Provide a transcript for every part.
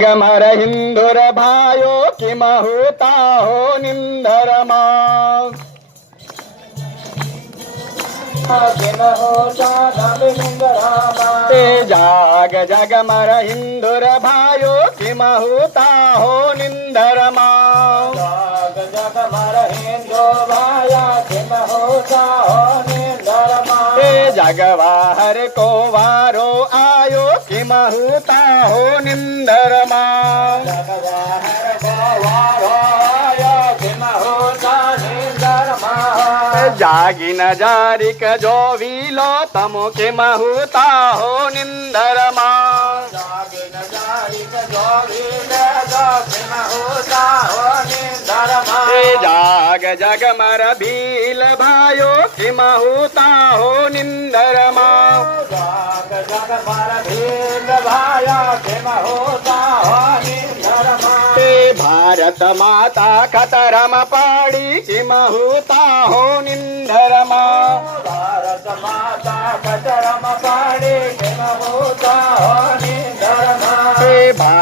गमर हिंदुर भायो किम होता हो निंदरमा जाग जगमर हिंदुर भायो किम होता हो निंदरमा जाग जगमर हिंदु भाया किम होता हो निंदरमा जगवाहर को वारो आयो किम होता हो निंदरमा जगवाहर को वारो आयो किम होता निंदरमा जागी न जारिक जो वीलो तमो किम होता हो निंदरमा जागी न जारिक जो वीलो किम होता हो निंदरमा जाग जगमर भील भायो किम होता हो निंदरमा जाग जगमर भील भाया किम होता हो निंदरमा भारत माता खतरम पाड़ी किम होता हो निंदरमा भारत माता खतरम पाड़ी किम होता हो निंदरमा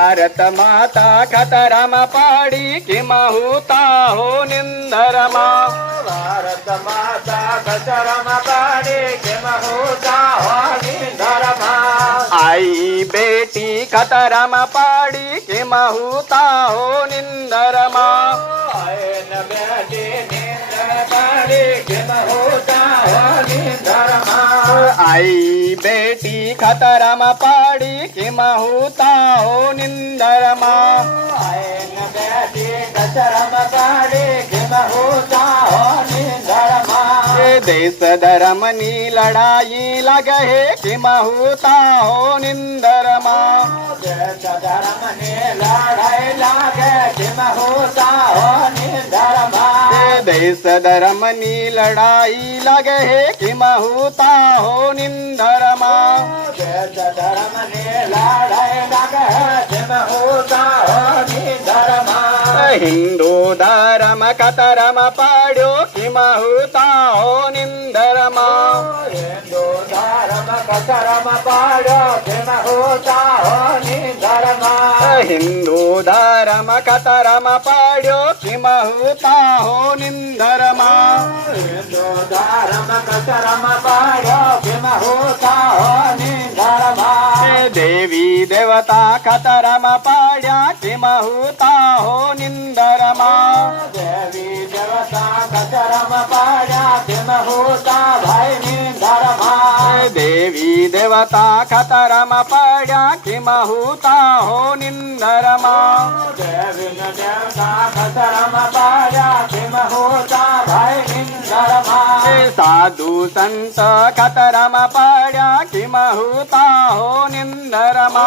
भारत माता खतरम पाड़ी किम होता हो निंदरमा भारत माता खतरम पाड़ी किम होता हो निंदरमा आई बेटी खतरम पाड़ी किम होता हो निंदरमा आयन बेटी निंदर पाड़ी किम होता हो निंदरमा आई बेटी खतरम पाड़ी किम होता हो निंदरमा आयन बेटी खतरम पाड़ी किम होता हो निंदरमा देश धर्म नी लड़ाई लगे किम होता हो निंदरमा देश धर्म ने लड़ाई लागे किम होता हो निंदरमा देश धर्म नी लड़ाई लगे किम होता हो निंदरमा देश धर्म ने लड़ाई लागे किम होता हो निंदरमा हिंदू धर्म खतरम पाड्यो किम होता हो निंदरमा हिंदू धर्म खतरम पाड्यो किम होता हो निंदरमा हिंदू धर्म खतरम पाड्यो किम होता हो निंदरमा हिंदू धर्म खतरम पाड्यो किम होता हो निंदरमा देवी देवता खतरम पाड्या किम होता हो निंदरमा देवी देवता खतरम पाड्या किम होता भाई निंदरमा देवी देवता खतरम पाड्या किम होता हो निंदरमा देवी देवता खतरम पाड्या किम होता भाई निंदरमा साधु संत खतरम पाड्या किम होता हो निंदरमा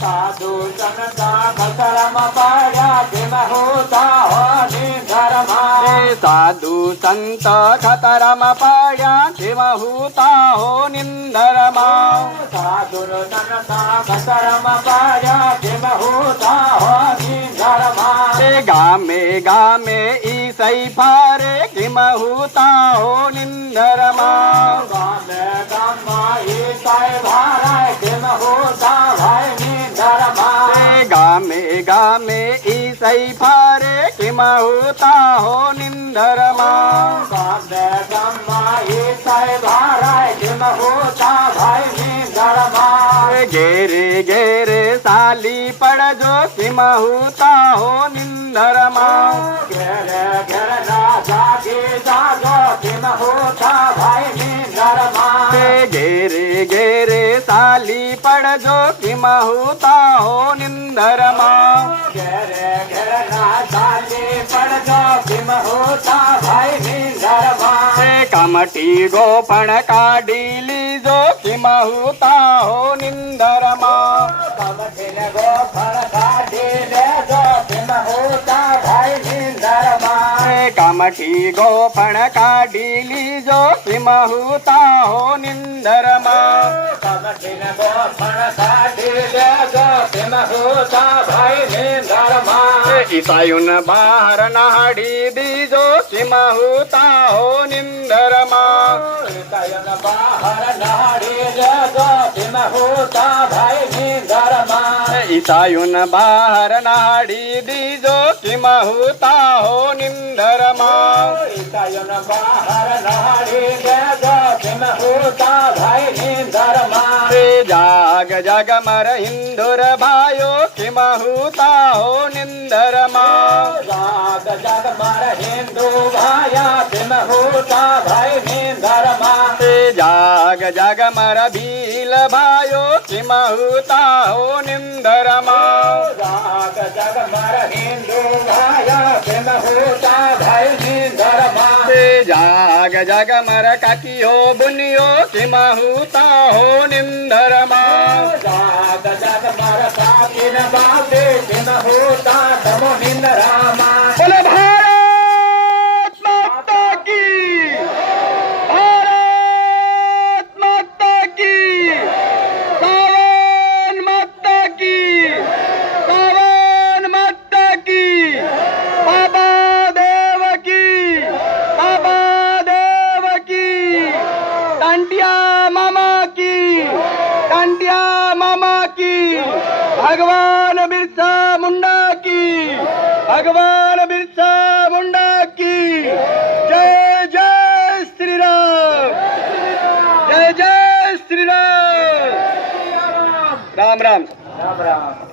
साधु संत खतरम पाड्या किम होता हो निंदरमा साधु संत खतरम पाड्या किम होता हो निंदरमा साधु संत खतरम पाड्या किम होता हो निंदरमा गामे गामे ईसई फारे किम होता हो निंदरमा गामे गामा ईसाई भाराय किम होता भाई निंदरमा गामे गामे ईसई फारे किम होता हो निंदरमा गामे गामा ईसाई भाराय किम होता भाई निंदरमा घेरे घेरे साली पड़ जो किम होता हो निंदरमा घेरे घेरना जागे जागो किम होता भाई निंदरमा घेरे घेरे साली पड़ जो किम होता हो निंदरमा घेरे घेरना जागे पड़ जो किम होता भाई निंदरमा कमटी गोफण काढी लीजो किम होता हो निंदरमा कमठिन गोफण काढी लेजो किम होता भाई निंदरमा कमठी गोफण काढी लीजो किम होता हो निंदरमा कमठिन गोफण काढी लेजो किम होता भाई निंदरमा ईसायुन बाहर नाडी दीजो किम होता हो निंदरमा ईसायुन बाहर नाडी लेजो किम होता भाई निंदरमा ઈસાયુન બહાર નાડી દીજો કિમહુતા હો નિંદરમાં ઈસાયોના બહાર નાડી દેજો કેમ હોતા ભાઈ નિંદરમાં તે જાગ જાગ મર હિન્દુર ભાઈઓ કિમહુતા હો નિંદરમાં જાગ જાગ મારા હિન્દુ ભાયા કેમ હોતા ભાઈ નિંદરમાં તે જાગ જાગ મર ભીલ ભાઈઓ કિમહુતા હો નિંદરમાં જાગ જાગ મારા હિન્દુ ભાયા કેમ હોતા ભાઈ નિંદરમાં તે જાગ જાગ મર કાકીઓ બુનિયો કિમહુતા હો નિંદરમાં જાગ જાગ મારા કાકીન બાપે કેમ હોતા તમો નિંદરામાં બોલે ભારત માતા કી ભારત માતા કી સાવન માતા કી સાવન માતા કી બાબા દેવ કી બાબા દેવ કી टांटिया मामा की टांटिया मामा की भगवान बिरसा मुंडा की भगवान बिरसा मुंडा की जय जय श्री राम जय जय श्री राम राम राम રામ રામ